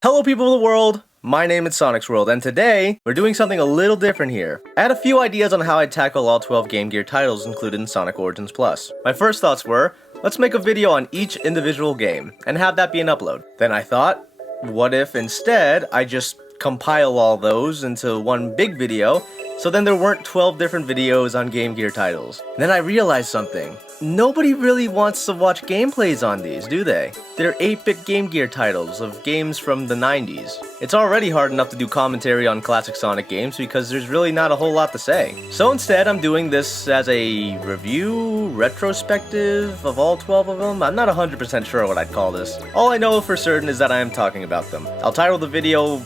Hello people of the world, my name is Sonic's World, and today, we're doing something a little different here. I had a few ideas on how I'd tackle all 12 Game Gear titles included in Sonic Origins Plus. My first thoughts were, let's make a video on each individual game, and have that be an upload. Then I thought, what if instead, I just compile all those into one big video, so then there weren't 12 different videos on Game Gear titles. And then I realized something. Nobody really wants to watch gameplays on these, do they? They're 8-bit Game Gear titles of games from the 90s. It's already hard enough to do commentary on classic Sonic games because there's really not a whole lot to say. So instead, I'm doing this as a review, retrospective of all 12 of them. I'm not 100% sure what I'd call this. All I know for certain is that I am talking about them. I'll title the video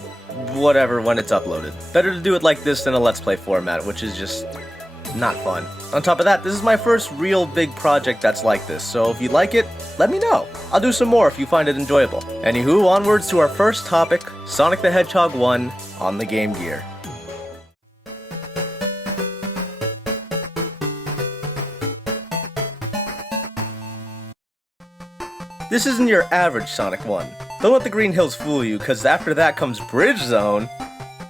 whatever when it's uploaded. Better to do it like this than a Let's Play format, which is just not fun. On top of that, this is my first real big project that's like this, so if you like it, let me know. I'll do some more if you find it enjoyable. Anywho, onwards to our first topic, Sonic the Hedgehog 1 on the Game Gear. This isn't your average Sonic 1. Don't let the Green Hills fool you, cause after that comes Bridge Zone.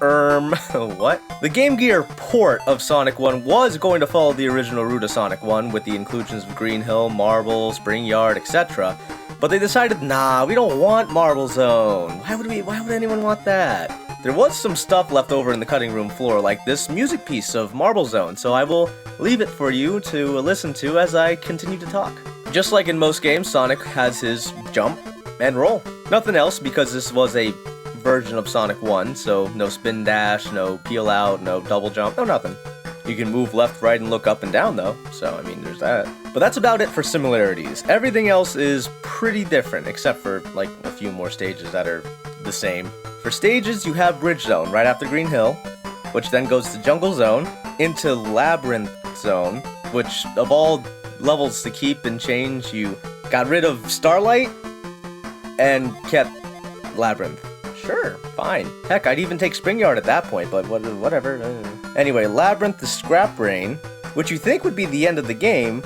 What? The Game Gear port of Sonic 1 was going to follow the original route of Sonic 1 with the inclusions of Green Hill, Marble, Spring Yard, etc. But they decided, nah, we don't want Marble Zone. Why would anyone want that? There was some stuff left over in the cutting room floor, like this music piece of Marble Zone, so I will leave it for you to listen to as I continue to talk. Just like in most games, Sonic has his jump and roll. Nothing else, because this was a version of Sonic 1, so no spin dash, no peel out, no double jump, no nothing. You can move left, right, and look up and down though, so I mean there's that. But that's about it for similarities. Everything else is pretty different, except for like a few more stages that are the same. For stages, you have Bridge Zone right after Green Hill, which then goes to Jungle Zone, into Labyrinth Zone, which of all levels to keep and change, you got rid of Starlight and kept Labyrinth. Sure, fine. Heck, I'd even take Spring Yard at that point, but whatever. Anyway, Labyrinth to Scrap Brain, which you think would be the end of the game,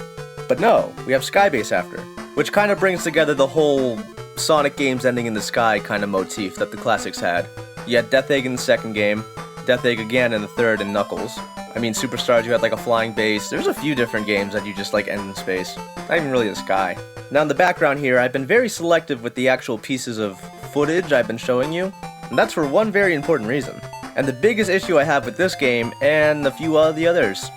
but no, we have Skybase after, which kind of brings together the whole Sonic games ending in the sky kind of motif that the classics had. You had Death Egg in the second game, Death Egg again in the third, and Knuckles. I mean, Superstars, you had like a flying base. There's a few different games that you just like end in space. Not even really the sky. Now in the background here, I've been very selective with the actual pieces of footage I've been showing you, and that's for one very important reason. And the biggest issue I have with this game, and a few of the others,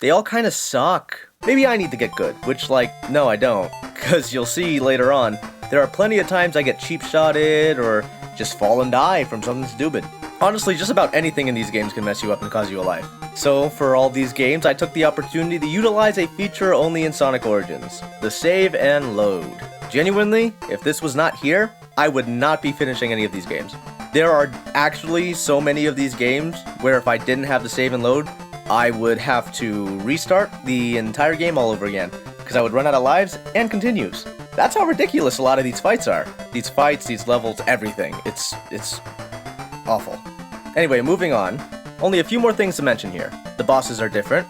they all kind of suck. Maybe I need to get good, which like, no I don't, because you'll see later on, there are plenty of times I get cheap-shotted, or just fall and die from something stupid. Honestly, just about anything in these games can mess you up and cause you a life. So, for all these games, I took the opportunity to utilize a feature only in Sonic Origins, the save and load. Genuinely, if this was not here, I would not be finishing any of these games. There are actually so many of these games where if I didn't have the save and load, I would have to restart the entire game all over again, because I would run out of lives and continues. That's how ridiculous a lot of these fights are. These fights, these levels, everything. It's awful. Anyway, moving on. Only a few more things to mention here. The bosses are different.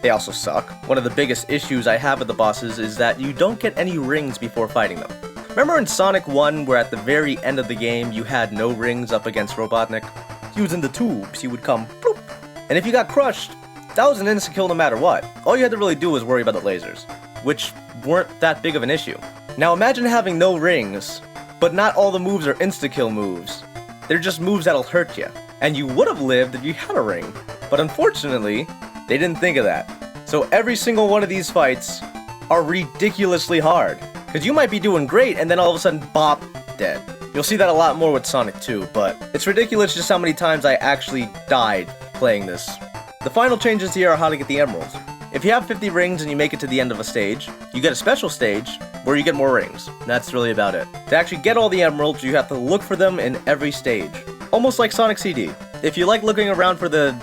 They also suck. One of the biggest issues I have with the bosses is that you don't get any rings before fighting them. Remember in Sonic 1 where at the very end of the game you had no rings up against Robotnik? Using the tubes, he would come bloop. And if you got crushed, that was an instant kill no matter what. All you had to really do was worry about the lasers, which weren't that big of an issue. Now imagine having no rings, but not all the moves are insta-kill moves. They're just moves that'll hurt you. And you would have lived if you had a ring. But unfortunately, they didn't think of that. So every single one of these fights are ridiculously hard. Because you might be doing great and then all of a sudden, bop, dead. You'll see that a lot more with Sonic 2, but it's ridiculous just how many times I actually died playing this. The final changes here are how to get the emeralds. If you have 50 rings and you make it to the end of a stage, you get a special stage where you get more rings. That's really about it. To actually get all the emeralds, you have to look for them in every stage. Almost like Sonic CD. If you like looking around for the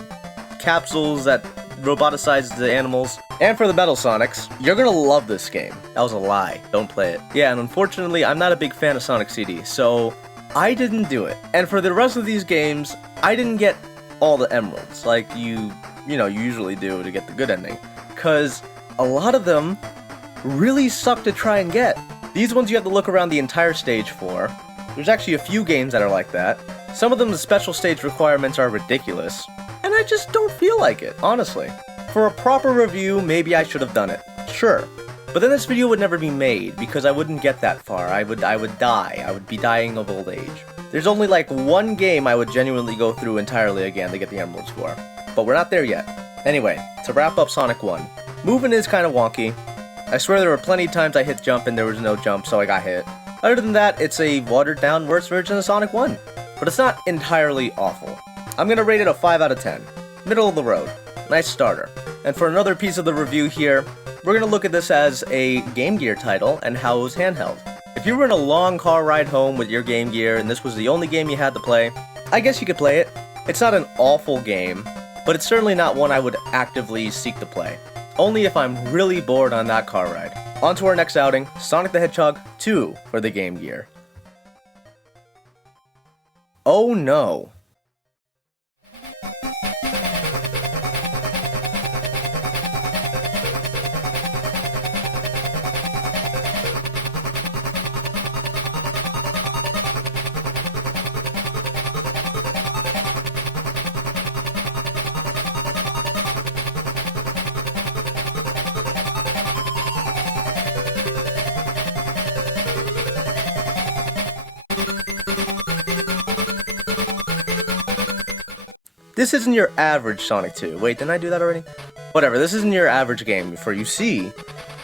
capsules that roboticize the animals, and for the Metal Sonics, you're gonna love this game. That was a lie. Don't play it. Yeah, and unfortunately, I'm not a big fan of Sonic CD, so I didn't do it. And for the rest of these games, I didn't get all the emeralds, like you usually do to get the good ending. Because a lot of them really suck to try and get. These ones you have to look around the entire stage for, There's actually a few games that are like that. Some of them, the special stage requirements are ridiculous, and I just don't feel like it, honestly. For a proper review, maybe I should have done it. Sure. But then this video would never be made, because I wouldn't get that far. I would die. I would be dying of old age. There's only like one game I would genuinely go through entirely again to get the emeralds for. But we're not there yet. Anyway, to wrap up Sonic 1. Moving is kinda wonky. I swear there were plenty of times I hit jump and there was no jump, so I got hit. Other than that, it's a watered down worse version of Sonic 1. But it's not entirely awful. I'm gonna rate it a 5 out of 10. Middle of the road. Nice starter. And for another piece of the review here, we're gonna look at this as a Game Gear title and how it was handheld. If you were in a long car ride home with your Game Gear and this was the only game you had to play, I guess you could play it. It's not an awful game, but it's certainly not one I would actively seek to play. Only if I'm really bored on that car ride. On to our next outing, Sonic the Hedgehog 2 for the Game Gear. Oh no. This isn't your average Sonic 2. Wait, didn't I do that already? Whatever, this isn't your average game, for you see,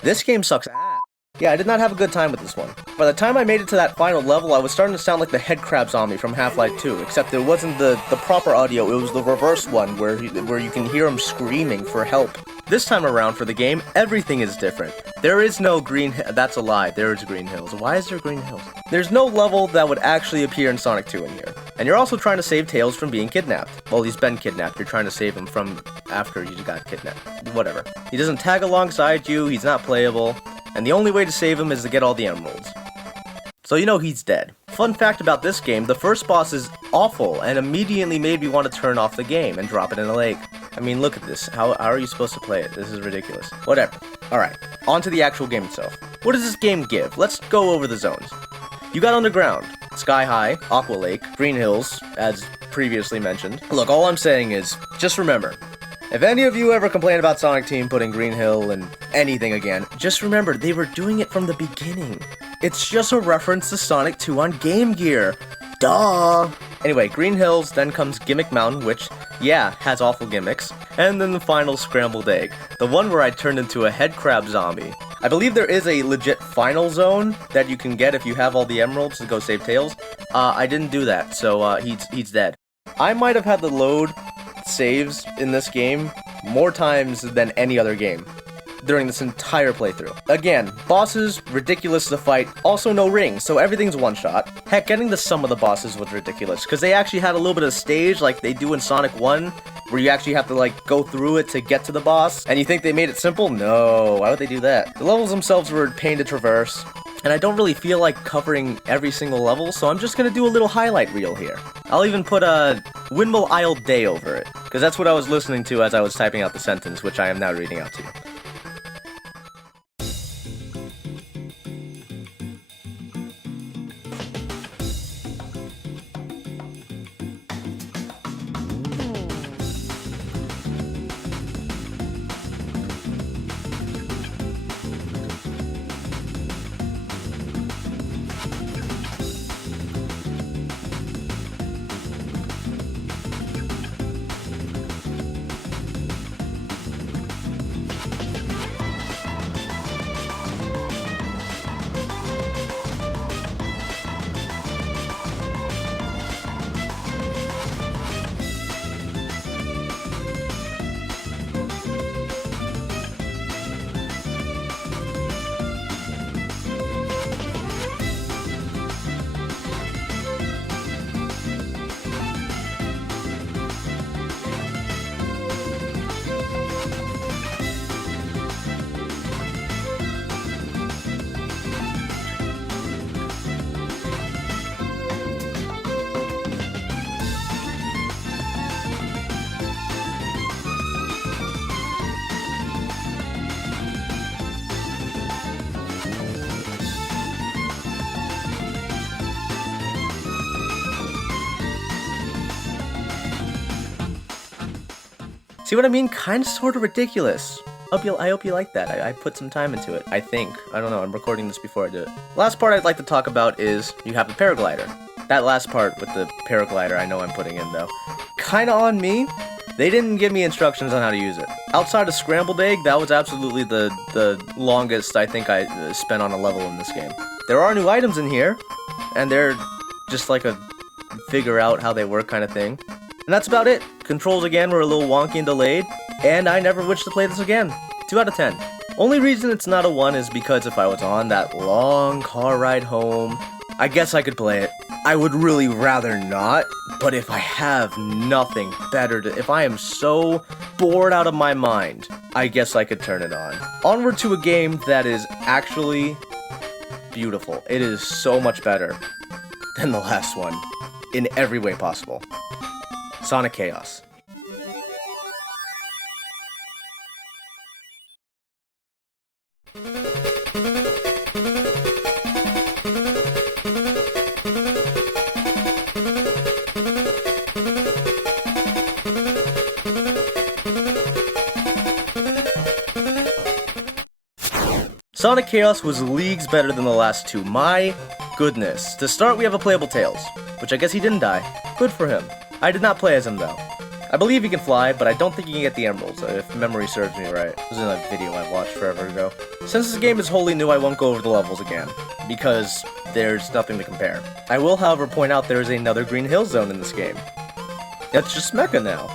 this game sucks ass. Yeah, I did not have a good time with this one. By the time I made it to that final level, I was starting to sound like the Headcrab Zombie from Half-Life 2, except it wasn't the proper audio, it was the reverse one, where you can hear him screaming for help. This time around for the game, everything is different. There is no Green Hills. That's a lie, there is Green Hills. Why is there Green Hills? There's no level that would actually appear in Sonic 2 in here. And you're also trying to save Tails from being kidnapped. Well, he's been kidnapped. You're trying to save him from after he got kidnapped. Whatever. He doesn't tag alongside you, he's not playable, and the only way to save him is to get all the emeralds. So you know he's dead. Fun fact about this game, the first boss is awful and immediately made me want to turn off the game and drop it in a lake. I mean, look at this. How are you supposed to play it? This is ridiculous. Whatever. Alright, on to the actual game itself. What does this game give? Let's go over the zones. You got Underground, Sky High, Aqua Lake, Green Hills, as previously mentioned. Look, all I'm saying is, just remember, if any of you ever complain about Sonic Team putting Green Hill and anything again, just remember, they were doing it from the beginning. It's just a reference to Sonic 2 on Game Gear. Duh! Anyway, Green Hills, then comes Gimmick Mountain, which, yeah, has awful gimmicks, and then the final Scrambled Egg, the one where I turned into a Headcrab Zombie. I believe there is a legit final zone that you can get if you have all the emeralds to go save Tails. I didn't do that, so he's dead. I might have had to load saves in this game more times than any other game during this entire playthrough. Again, bosses, ridiculous to fight, also no rings, so everything's one shot. Heck, getting to some of the bosses was ridiculous, because they actually had a little bit of stage like they do in Sonic 1, where you actually have to like go through it to get to the boss, and you think they made it simple? No, why would they do that? The levels themselves were a pain to traverse, and I don't really feel like covering every single level, so I'm just gonna do a little highlight reel here. I'll even put a Windmill Isle Day over it, because that's what I was listening to as I was typing out the sentence, which I am now reading out to you. See what I mean? Kinda sorta ridiculous. I hope you like that. I put some time into it, I think. I don't know, I'm recording this before I do it. Last part I'd like to talk about is you have the paraglider. That last part with the paraglider I know I'm putting in though. Kinda on me. They didn't give me instructions on how to use it. Outside of Scrambled Egg, that was absolutely the longest I think I spent on a level in this game. There are new items in here, and they're just like a figure out how they work kind of thing. And that's about it. Controls again were a little wonky and delayed, and I never wish to play this again. 2 out of 10. Only reason it's not a 1 is because if I was on that long car ride home, I guess I could play it. I would really rather not, but if I have nothing better to, if I am so bored out of my mind, I guess I could turn it on. Onward to a game that is actually beautiful. It is so much better than the last one, in every way possible. Sonic Chaos. Sonic Chaos was leagues better than the last 2, my goodness. To start, we have a playable Tails, which I guess he didn't die. Good for him. I did not play as him though. I believe he can fly, but I don't think he can get the emeralds, if memory serves me right. This is a video I watched forever ago. Since this game is wholly new, I won't go over the levels again, because there's nothing to compare. I will, however, point out there is another Green Hill Zone in this game. It's just mecha now.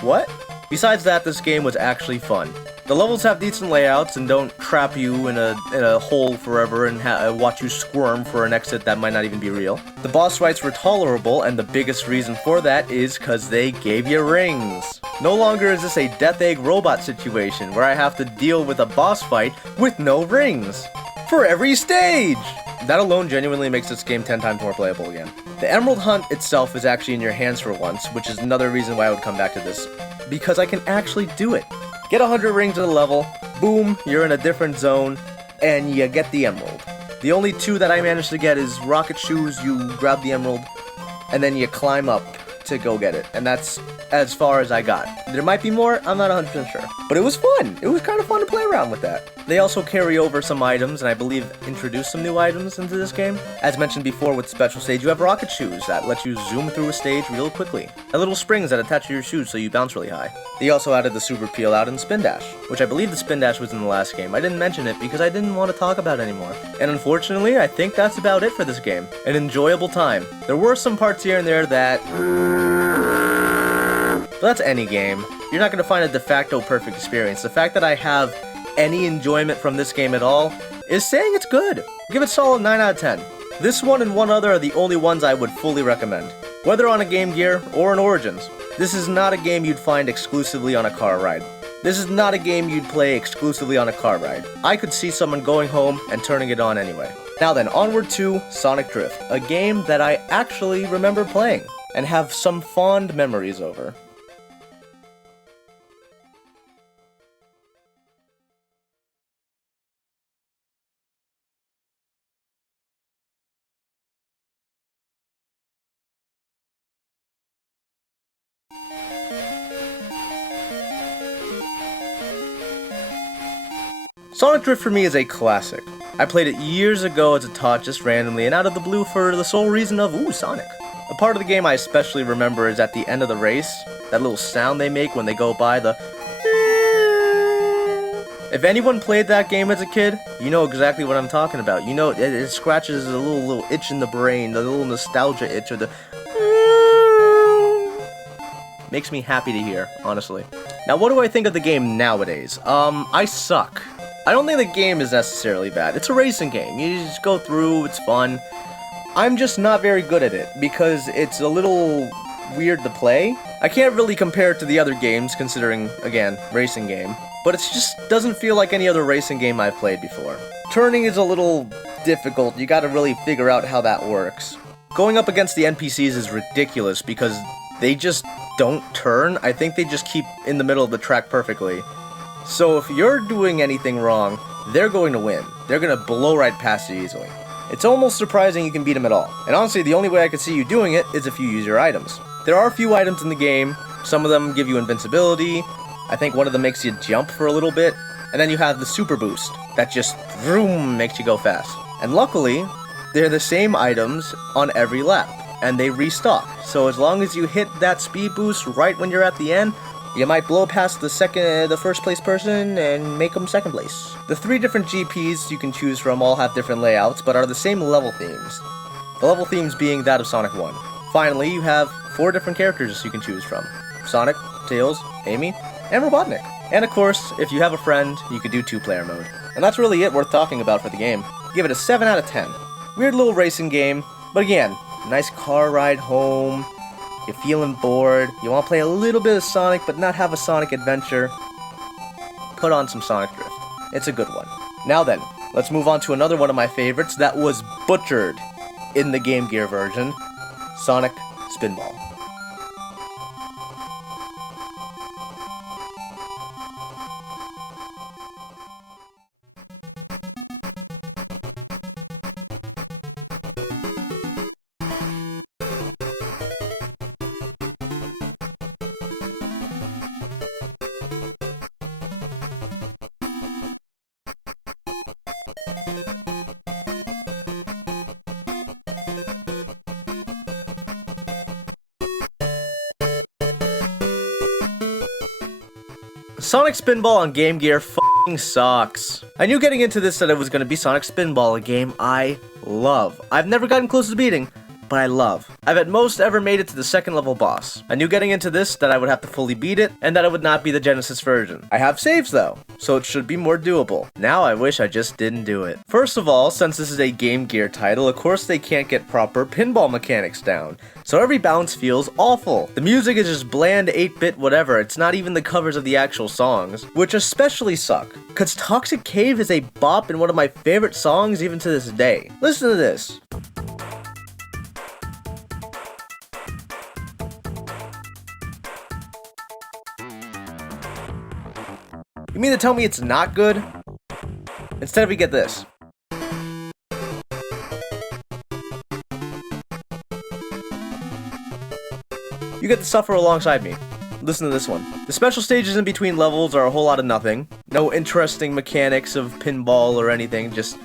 What? Besides that, this game was actually fun. The levels have decent layouts and don't trap you in a hole forever and watch you squirm for an exit that might not even be real. The boss fights were tolerable, and the biggest reason for that is because they gave you rings. No longer is this a Death Egg robot situation where I have to deal with a boss fight with no rings. For every stage! That alone genuinely makes this game 10 times more playable again. The Emerald Hunt itself is actually in your hands for once, which is another reason why I would come back to this. Because I can actually do it. Get 100 rings in a level, boom, you're in a different zone, and you get the emerald. The only 2 that I managed to get is Rocket Shoes, you grab the emerald, and then you climb up to go get it. And that's as far as I got. There might be more, I'm not 100% sure. But it was fun! It was kind of fun to play around with that. They also carry over some items, and I believe introduce some new items into this game. As mentioned before with Special Stage, you have Rocket Shoes that let you zoom through a stage real quickly. And little springs that attach to your shoes so you bounce really high. They also added the Super Peel Out and Spin Dash, which I believe the Spin Dash was in the last game. I didn't mention it because I didn't want to talk about it anymore. And unfortunately, I think that's about it for this game. An enjoyable time. There were some parts here and there that... But that's any game. You're not going to find a de facto perfect experience. The fact that I have any enjoyment from this game at all is saying it's good. Give it solid 9 out of 10. This one and one other are the only ones I would fully recommend, whether on a Game Gear or in Origins. This is not a game you'd find exclusively on a car ride. This is not a game you'd play exclusively on a car ride. I could see someone going home and turning it on anyway. Now then, onward to Sonic Drift, a game that I actually remember playing and have some fond memories over. Sonic Drift for me is a classic. I played it years ago as a tot just randomly and out of the blue for the sole reason of, ooh, Sonic. A part of the game I especially remember is at the end of the race, that little sound they make when they go by the... If anyone played that game as a kid, you know exactly what I'm talking about. You know, it scratches a little itch in the brain, the little nostalgia itch or the... Makes me happy to hear, honestly. Now, what do I think of the game nowadays? I suck. I don't think the game is necessarily bad. It's a racing game. You just go through, it's fun. I'm just not very good at it, because it's a little weird to play. I can't really compare it to the other games, considering, again, racing game. But it just doesn't feel like any other racing game I've played before. Turning is a little difficult. You gotta really figure out how that works. Going up against the NPCs is ridiculous, because they just don't turn. I think they just keep in the middle of the track perfectly. So if you're doing anything wrong, they're going to win. They're going to blow right past you easily. It's almost surprising you can beat them at all. And honestly, the only way I could see you doing it is if you use your items. There are a few items in the game, Some of them give you invincibility. I think one of them makes you jump for a little bit. And then you have the super boost that just vroom makes you go fast. And luckily, they're the same items on every lap, and they restock. So as long as you hit that speed boost right when you're at the end, you might blow past the first place person and make them second place. The 3 different GPs you can choose from all have different layouts, but are the same level themes. The level themes being that of Sonic 1. Finally, you have 4 different characters you can choose from. Sonic, Tails, Amy, and Robotnik. And of course, if you have a friend, you could do 2-player mode. And that's really it worth talking about for the game. Give it a 7 out of 10. Weird little racing game, but again, nice car ride home. You're feeling bored, you want to play a little bit of Sonic but not have a Sonic adventure. Put on some Sonic Drift. It's a good one. Now then, let's move on to another one of my favorites that was butchered in the Game Gear version, Sonic Spinball. Sonic Spinball on Game Gear f***ing sucks. I knew getting into this that it was going to be Sonic Spinball, a game I love. I've never gotten close to beating, but I love. I've at most ever made it to the 2nd level boss. I knew getting into this that I would have to fully beat it, and that it would not be the Genesis version. I have saves though, so it should be more doable. Now I wish I just didn't do it. First of all, since this is a Game Gear title, of course they can't get proper pinball mechanics down. So every bounce feels awful. The music is just bland 8-bit whatever, it's not even the covers of the actual songs, which especially suck. Cause Toxic Cave is a bop and one of my favorite songs even to this day. Listen to this. You mean to tell me it's not good? Instead we get this. You get to suffer alongside me. Listen to this one. The special stages in between levels are a whole lot of nothing. No interesting mechanics of pinball or anything, just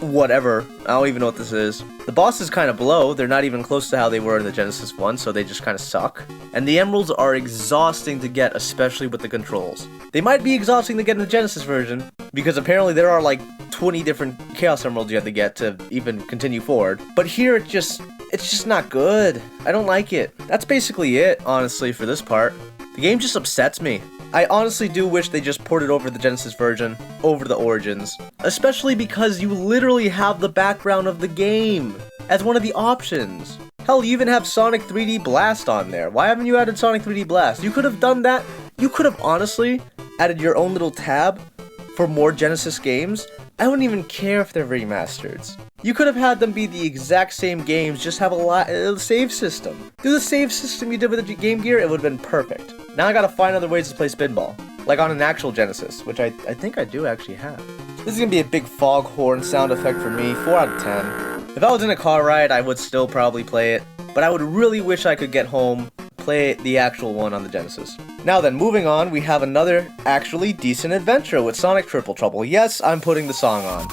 whatever. I don't even know what this is. The bosses kind of blow. They're not even close to how they were in the Genesis one, so they just kind of suck. And the emeralds are exhausting to get, especially with the controls. They might be exhausting to get in the Genesis version, because apparently there are like 20 different Chaos Emeralds you have to get to even continue forward. But here it's just not good. I don't like it. That's basically it, honestly, for this part. The game just upsets me. I honestly do wish they just ported over the Genesis version over the Origins, especially because you literally have the background of the game as one of the options. Hell, you even have Sonic 3D Blast on there. Why haven't you added Sonic 3D Blast? You could have done that. You could have honestly added your own little tab for more Genesis games. I wouldn't even care if they're remasters. You could have had them be the exact same games, just have a save system. Do the save system you did with the Game Gear, it would have been perfect. Now I gotta find other ways to play Spinball, like on an actual Genesis, which I think I do actually have. This is gonna be a big foghorn sound effect for me, 4 out of 10. If I was in a car ride, I would still probably play it, but I would really wish I could get home, play the actual one on the Genesis. Now then, moving on, we have another actually decent adventure with Sonic Triple Trouble. Yes, I'm putting the song on.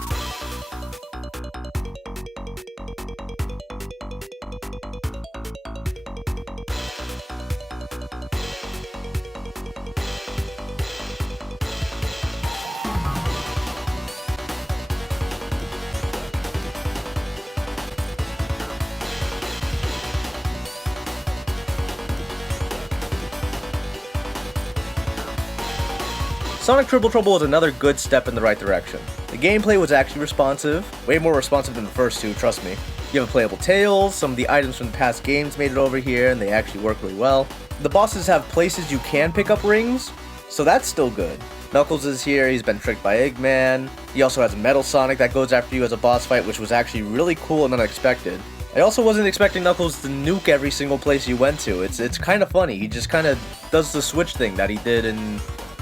Sonic Triple Trouble was another good step in the right direction. The gameplay was actually responsive, way more responsive than the first two, trust me. You have a playable Tails, some of the items from the past games made it over here, and they actually work really well. The bosses have places you can pick up rings, so that's still good. Knuckles is here, he's been tricked by Eggman. He also has Metal Sonic that goes after you as a boss fight, which was actually really cool and unexpected. I also wasn't expecting Knuckles to nuke every single place you went to. It's kind of funny, he just kind of does the switch thing that he did in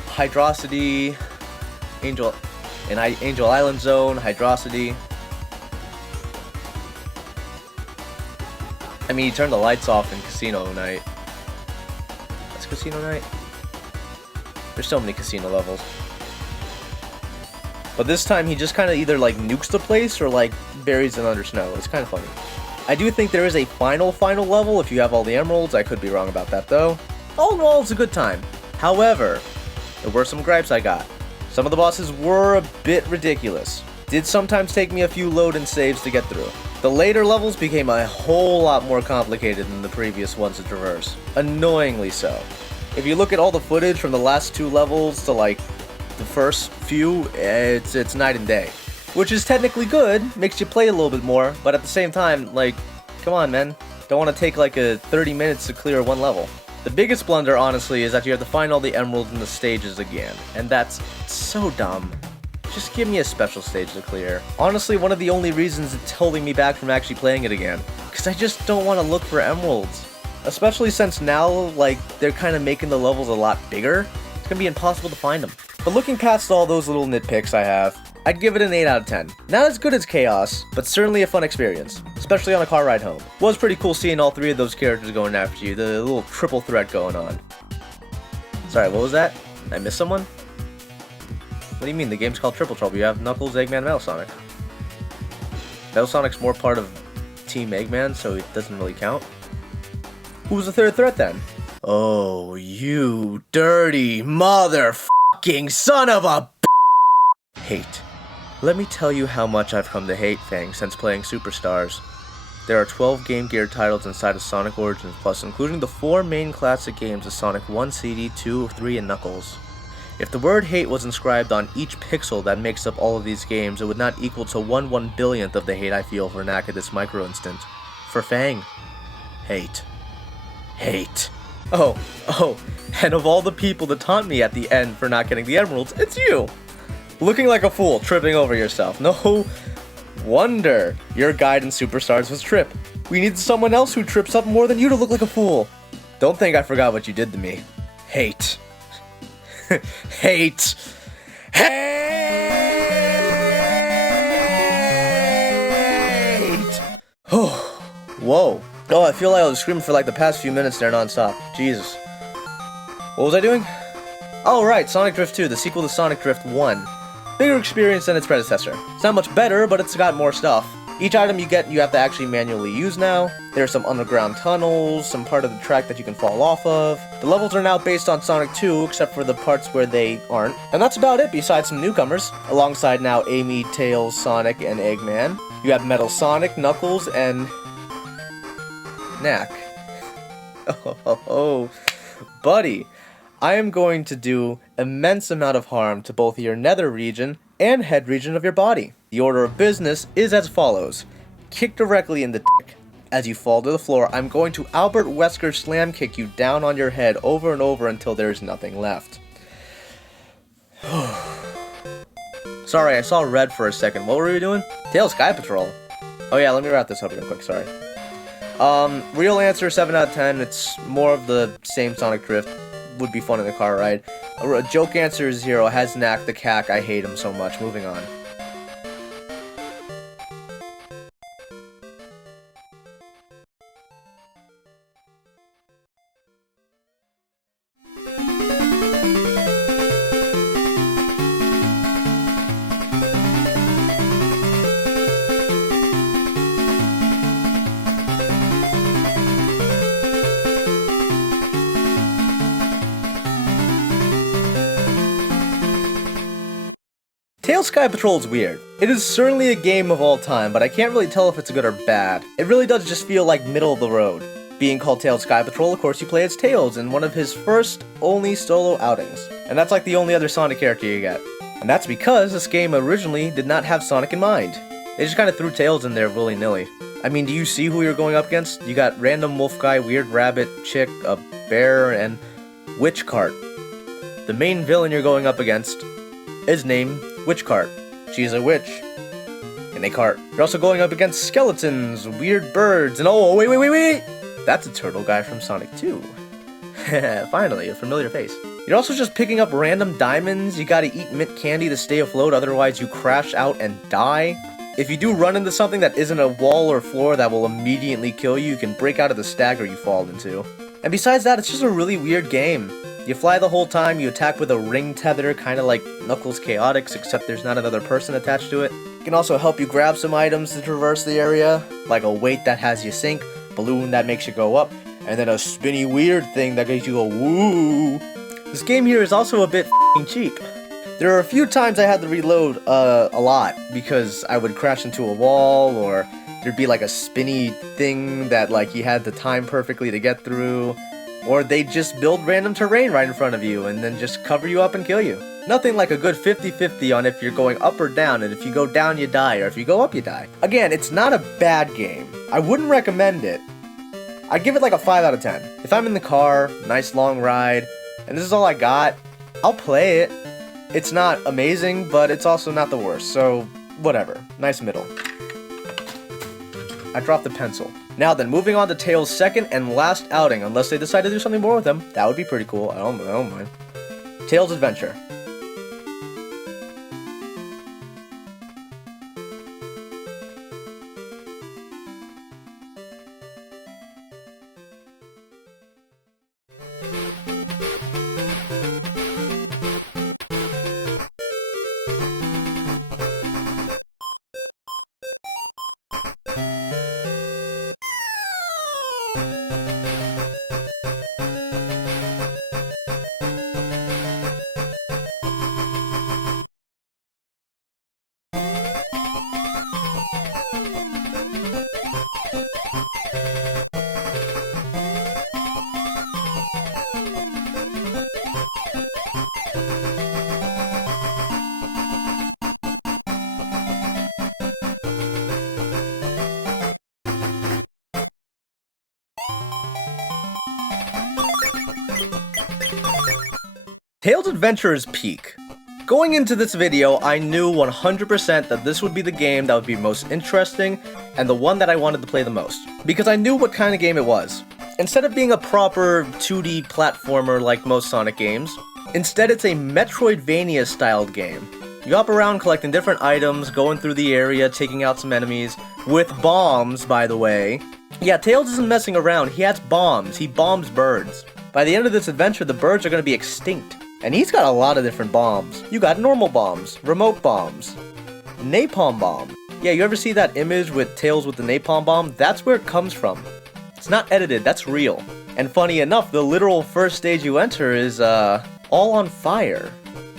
Hydrocity, Angel Island Zone, Hydrocity. I mean, he turned the lights off in Casino Night. Casino Night? There's so many casino levels. But this time he just kind of either like nukes the place or like buries it under snow. It's kind of funny. I do think there is a final level if you have all the emeralds. I could be wrong about that though. All in all, it's a good time. However, there were some gripes I got. Some of the bosses were a bit ridiculous. Did sometimes take me a few load and saves to get through. The later levels became a whole lot more complicated than the previous ones to traverse. Annoyingly so. If you look at all the footage from the last 2 levels to like the first few, it's night and day. Which is technically good, makes you play a little bit more, but at the same time, like, come on man. Don't want to take like 30 minutes to clear one level. The biggest blunder, honestly, is that you have to find all the emeralds in the stages again, and that's so dumb. Just give me a special stage to clear. Honestly, one of the only reasons it's holding me back from actually playing it again, because I just don't want to look for emeralds. Especially since now, like, they're kind of making the levels a lot bigger, it's gonna be impossible to find them. But looking past all those little nitpicks I have, I'd give it an 8 out of 10. Not as good as Chaos, but certainly a fun experience, especially on a car ride home. Was pretty cool seeing all 3 of those characters going after you, the little triple threat going on. Sorry, what was that? Did I miss someone? What do you mean? The game's called Triple Trouble. You have Knuckles, Eggman, Metal Sonic. Metal Sonic's more part of Team Eggman, so it doesn't really count. Who was the 3rd threat then? Oh, you dirty motherfucking son of a Hate. Let me tell you how much I've come to hate Fang since playing Superstars. There are 12 Game Gear titles inside of Sonic Origins Plus, including the 4 main classic games of Sonic 1, CD, 2, 3, and Knuckles. If the word hate was inscribed on each pixel that makes up all of these games, it would not equal to 1/1,000,000th of the hate I feel for Knack at this micro instant. For Fang. Hate. Hate. Oh, and of all the people to taunt me at the end for not getting the emeralds, it's you! Looking like a fool, tripping over yourself. No wonder your guide in Superstars was Trip. We need someone else who trips up more than you to look like a fool. Don't think I forgot what you did to me. Hate. Hate. Hate. Whoa. Oh, I feel like I was screaming for like the past few minutes there nonstop. Jesus. What was I doing? Oh, right, Sonic Drift 2, the sequel to Sonic Drift 1. Bigger experience than its predecessor. It's not much better, but it's got more stuff. Each item you get, you have to actually manually use now. There are some underground tunnels, some part of the track that you can fall off of. The levels are now based on Sonic 2, except for the parts where they aren't. And that's about it, besides some newcomers. Alongside now Amy, Tails, Sonic, and Eggman. You have Metal Sonic, Knuckles, and Knack. Oh, buddy. I am going to do immense amount of harm to both your nether region and head region of your body. The order of business is as follows. Kick directly in the dick. As you fall to the floor, I'm going to Albert Wesker slam kick you down on your head over and over until there's nothing left. Sorry, I saw red for a second. What were we doing? Tails Sky Patrol. Oh yeah, let me wrap this up real quick, sorry. Real answer, 7 out of 10. It's more of the same Sonic Drift. Would be fun in the car ride. A joke answer is 0. Has Knack the cack. I hate him so much. Moving on. Tails Sky Patrol is weird. It is certainly a game of all time, but I can't really tell if it's good or bad. It really does just feel like middle of the road. Being called Tails Sky Patrol, of course you play as Tails in one of his first, only solo outings. And that's like the only other Sonic character you get. And that's because this game originally did not have Sonic in mind. They just kind of threw Tails in there willy-nilly. I mean, do you see who you're going up against? You got random wolf guy, weird rabbit, chick, a bear, and witch cart. The main villain you're going up against is named Witch Cart. She's a witch in a cart. You're also going up against skeletons, weird birds, and oh, wait! That's a turtle guy from Sonic 2. Finally, a familiar face. You're also just picking up random diamonds. You gotta eat mint candy to stay afloat, otherwise you crash out and die. If you do run into something that isn't a wall or floor that will immediately kill you, you can break out of the stagger you fall into. And besides that, it's just a really weird game. You fly the whole time, you attack with a ring tether, kinda like Knuckles Chaotix, except there's not another person attached to it. It can also help you grab some items to traverse the area, like a weight that has you sink, balloon that makes you go up, and then a spinny weird thing that makes you go woo. This game here is also a bit f***ing cheap. There are a few times I had to reload a lot, because I would crash into a wall, or there'd be like a spinny thing that like you had to time perfectly to get through, or they'd just build random terrain right in front of you and then just cover you up and kill you. Nothing like a good 50-50 on if you're going up or down, and if you go down you die, or if you go up you die. Again, it's not a bad game. I wouldn't recommend it. I'd give it like a 5 out of 10. If I'm in the car, nice long ride, and this is all I got, I'll play it. It's not amazing, but it's also not the worst, so whatever. Nice middle. I dropped the pencil. Now then, moving on to Tails' second and last outing, unless they decide to do something more with him. That would be pretty cool. I don't mind. Tails' Adventure. Tails' Adventure is peak. Going into this video, I knew 100% that this would be the game that would be most interesting, and the one that I wanted to play the most. Because I knew what kind of game it was. Instead of being a proper 2D platformer like most Sonic games, instead it's a Metroidvania-styled game. You hop around collecting different items, going through the area, taking out some enemies, with bombs, by the way. Yeah, Tails isn't messing around, he has bombs, he bombs birds. By the end of this adventure, the birds are going to be extinct. And he's got a lot of different bombs. You got normal bombs, remote bombs, napalm bomb. Yeah, you ever see that image with Tails with the napalm bomb? That's where it comes from. It's not edited, that's real. And funny enough, the literal first stage you enter is, all on fire.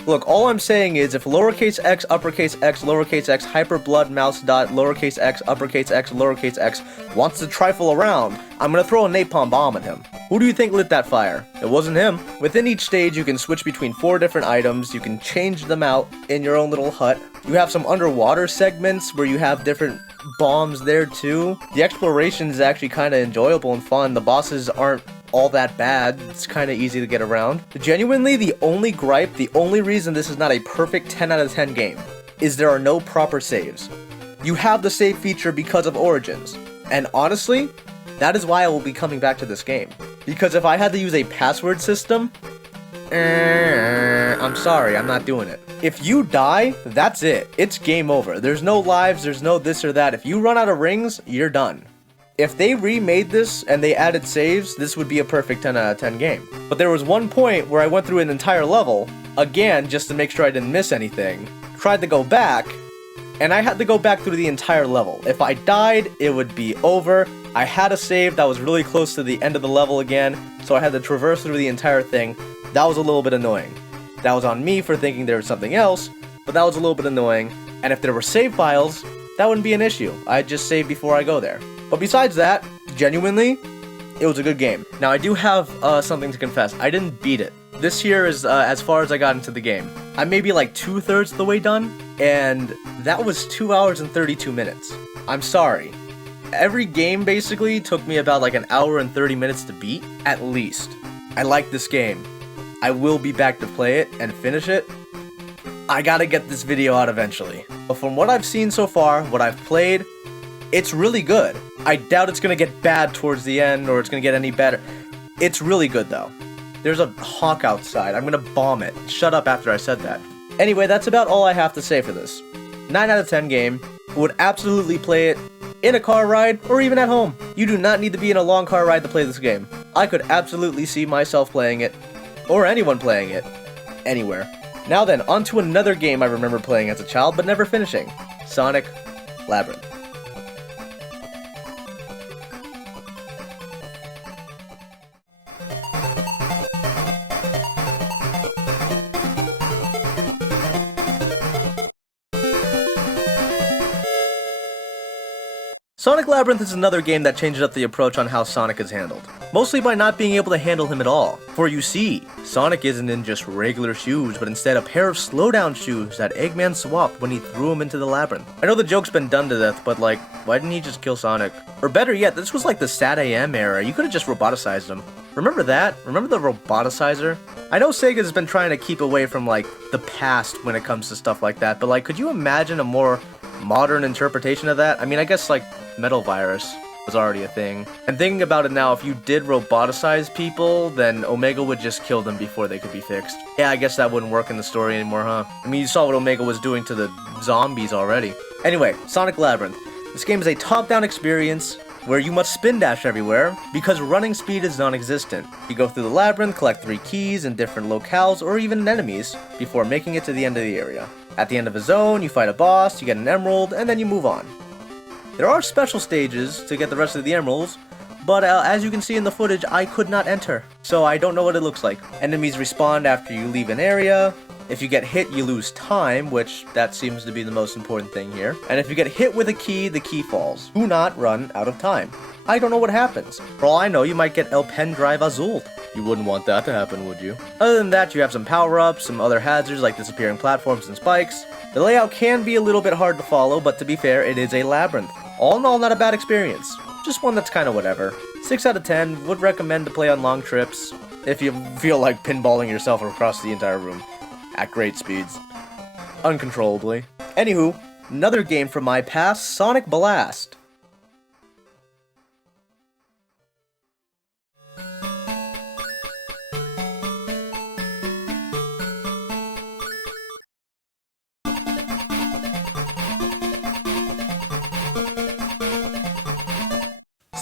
Look, all I'm saying is if lowercase x, uppercase x, lowercase x, hyperblood mouse dot, lowercase x, uppercase x, lowercase x, wants to trifle around, I'm gonna throw a napalm bomb at him. Who do you think lit that fire? It wasn't him. Within each stage, you can switch between 4 different items, you can change them out in your own little hut. You have some underwater segments where you have different bombs there too. The exploration is actually kinda enjoyable and fun. The bosses aren't all that bad, it's kinda easy to get around. Genuinely, the only gripe, the only reason this is not a perfect 10 out of 10 game, is there are no proper saves. You have the save feature because of Origins, and honestly, that is why I will be coming back to this game. Because if I had to use a password system, I'm sorry, I'm not doing it. If you die, that's it. It's game over. There's no lives, there's no this or that. If you run out of rings, you're done. If they remade this and they added saves, this would be a perfect 10 out of 10 game. But there was one point where I went through an entire level, again, just to make sure I didn't miss anything, tried to go back, and I had to go back through the entire level. If I died, it would be over. I had a save that was really close to the end of the level again, so I had to traverse through the entire thing. That was a little bit annoying. That was on me for thinking there was something else, but that was a little bit annoying. And if there were save files, that wouldn't be an issue. I'd just save before I go there. But besides that, genuinely, it was a good game. Now I do have something to confess. I didn't beat it. This here is as far as I got into the game. I'm maybe like 2/3 of the way done, and that was 2 hours and 32 minutes. I'm sorry. Every game basically took me about like an hour and 30 minutes to beat, at least. I like this game. I will be back to play it and finish it. I gotta get this video out eventually. But from what I've seen so far, what I've played, it's really good. I doubt it's gonna get bad towards the end, or it's gonna get any better. It's really good though. There's a hawk outside. I'm gonna bomb it. Shut up after I said that. Anyway, that's about all I have to say for this. 9 out of 10 game. would absolutely play it in a car ride or even at home. You do not need to be in a long car ride to play this game. I could absolutely see myself playing it, or anyone playing it, anywhere. Now then, on to another game I remember playing as a child but never finishing. Sonic Labyrinth. Sonic Labyrinth is another game that changes up the approach on how Sonic is handled. Mostly by not being able to handle him at all. For you see, Sonic isn't in just regular shoes, but instead a pair of slowdown shoes that Eggman swapped when he threw him into the labyrinth. I know the joke's been done to death, but like, why didn't he just kill Sonic? Or better yet, this was like the SatAM era, you could've just roboticized him. Remember that? Remember the roboticizer? I know Sega's been trying to keep away from like, the past when it comes to stuff like that, but like, could you imagine a more modern interpretation of that? I mean, I guess like, Metal Virus was already a thing. And thinking about it now, if you did roboticize people, then Omega would just kill them before they could be fixed. Yeah, I guess that wouldn't work in the story anymore, huh? I mean, you saw what Omega was doing to the zombies already. Anyway, Sonic Labyrinth. This game is a top-down experience where you must spin dash everywhere because running speed is non-existent. You go through the labyrinth, collect 3 keys in different locales or even enemies before making it to the end of the area. At the end of a zone, you fight a boss, you get an emerald, and then you move on. There are special stages to get the rest of the emeralds, but as you can see in the footage, I could not enter, so I don't know what it looks like. Enemies respawn after you leave an area. If you get hit, you lose time, which that seems to be the most important thing here. And if you get hit with a key, the key falls. Do not run out of time. I don't know what happens. For all I know, you might get El Pendrive Azul. You wouldn't want that to happen, would you? Other than that, you have some power-ups, some other hazards like disappearing platforms and spikes. The layout can be a little bit hard to follow, but to be fair, it is a labyrinth. All in all, not a bad experience. Just one that's kinda whatever. 6 out of 10, would recommend to play on long trips, if you feel like pinballing yourself across the entire room. At great speeds. Uncontrollably. Anywho, another game from my past, Sonic Blast.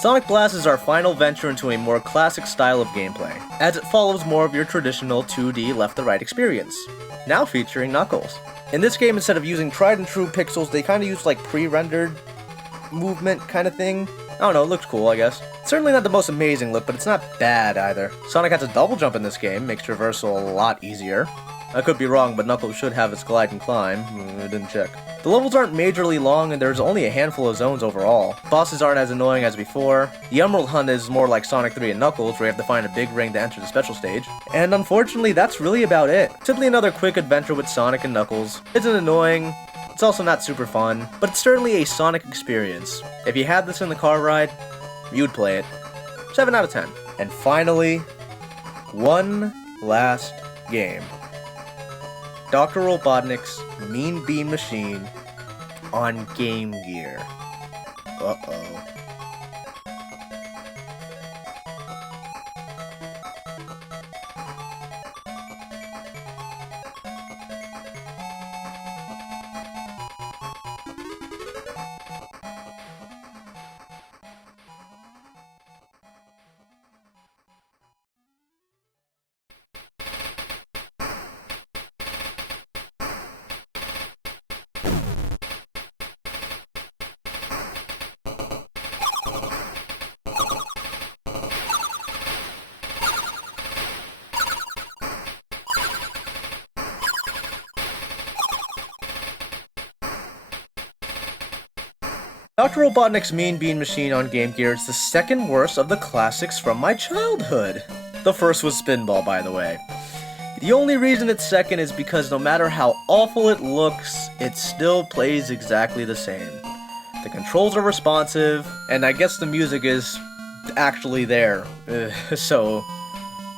Sonic Blast is our final venture into a more classic style of gameplay, as it follows more of your traditional 2D left-to-right experience, now featuring Knuckles. In this game, instead of using tried-and-true pixels, they kinda use like pre-rendered movement kinda thing. I don't know, it looks cool, I guess. Certainly not the most amazing look, but it's not bad either. Sonic has a double jump in this game, makes traversal a lot easier. I could be wrong, but Knuckles should have its glide and climb. I didn't check. The levels aren't majorly long, and there's only a handful of zones overall. Bosses aren't as annoying as before. The Emerald Hunt is more like Sonic 3 and Knuckles, where you have to find a big ring to enter the special stage. And unfortunately, that's really about it. Simply another quick adventure with Sonic and Knuckles. Isn't annoying, it's also not super fun, but it's certainly a Sonic experience. If you had this in the car ride, you'd play it. 7 out of 10. And finally, one last game. Dr. Robotnik's Mean Bean Machine on Game Gear. Uh-oh. Dr. Robotnik's Mean Bean Machine on Game Gear is the second worst of the classics from my childhood. The first was Spinball, by the way. The only reason it's second is because no matter how awful it looks, it still plays exactly the same. The controls are responsive, and I guess the music is actually there, so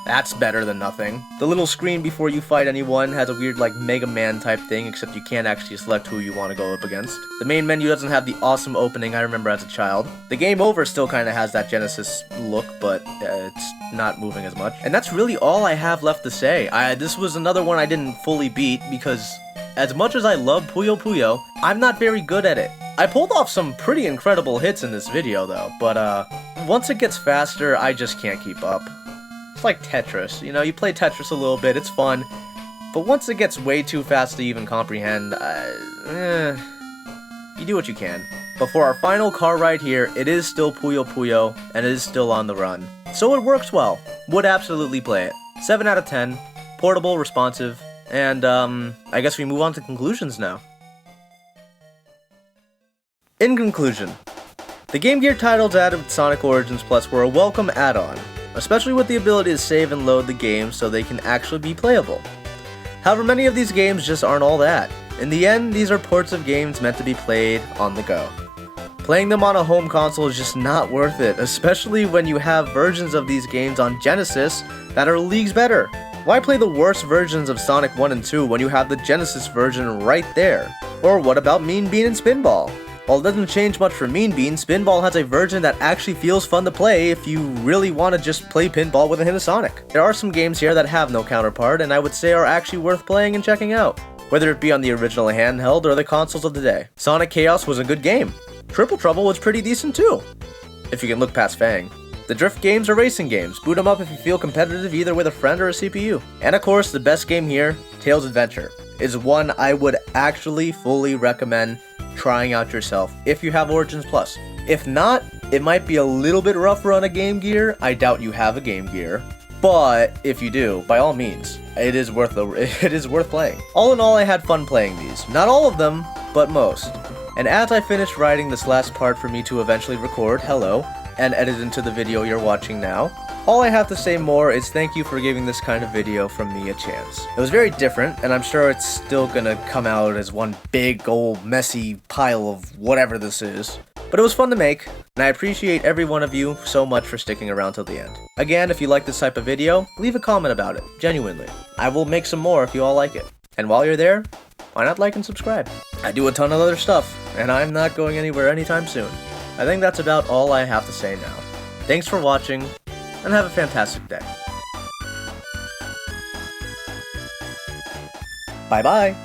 that's better than nothing. The little screen before you fight anyone has a weird like Mega Man type thing, except you can't actually select who you want to go up against. The main menu doesn't have the awesome opening I remember as a child. The game over still kind of has that Genesis look, but it's not moving as much. And that's really all I have left to say. This was another one I didn't fully beat because as much as I love Puyo Puyo, I'm not very good at it. I pulled off some pretty incredible hits in this video though, but once it gets faster, I just can't keep up. It's like Tetris, you know, you play Tetris a little bit, it's fun, but once it gets way too fast to even comprehend, you do what you can. But for our final car ride here, it is still Puyo Puyo, and it is still on the run. So it works well. Would absolutely play it. 7 out of 10, portable, responsive, and I guess we move on to conclusions now. In conclusion, the Game Gear titles added with Sonic Origins Plus were a welcome add-on, especially with the ability to save and load the games so they can actually be playable. However, many of these games just aren't all that. In the end, these are ports of games meant to be played on the go. Playing them on a home console is just not worth it, especially when you have versions of these games on Genesis that are leagues better. Why play the worst versions of Sonic 1 and 2 when you have the Genesis version right there? Or what about Mean Bean and Spinball? While it doesn't change much for Mean Bean, Spinball has a version that actually feels fun to play if you really want to just play pinball with a hint of Sonic. There are some games here that have no counterpart and I would say are actually worth playing and checking out, whether it be on the original handheld or the consoles of the day. Sonic Chaos was a good game. Triple Trouble was pretty decent too, if you can look past Fang. The Drift games are racing games. Boot them up if you feel competitive either with a friend or a CPU. And of course, the best game here, Tails Adventure, is one I would actually fully recommend trying out yourself if you have Origins Plus. If not, it might be a little bit rougher on a Game Gear. I doubt you have a Game Gear. But if you do, by all means, it is worth playing. All in all, I had fun playing these. Not all of them, but most. And as I finished writing this last part for me to eventually record, hello, and edit into the video you're watching now, all I have to say more is thank you for giving this kind of video from me a chance. It was very different, and I'm sure it's still gonna come out as one big old messy pile of whatever this is. But it was fun to make, and I appreciate every one of you so much for sticking around till the end. Again, if you like this type of video, leave a comment about it, genuinely. I will make some more if you all like it. And while you're there, why not like and subscribe? I do a ton of other stuff, and I'm not going anywhere anytime soon. I think that's about all I have to say now. Thanks for watching, and have a fantastic day. Bye-bye!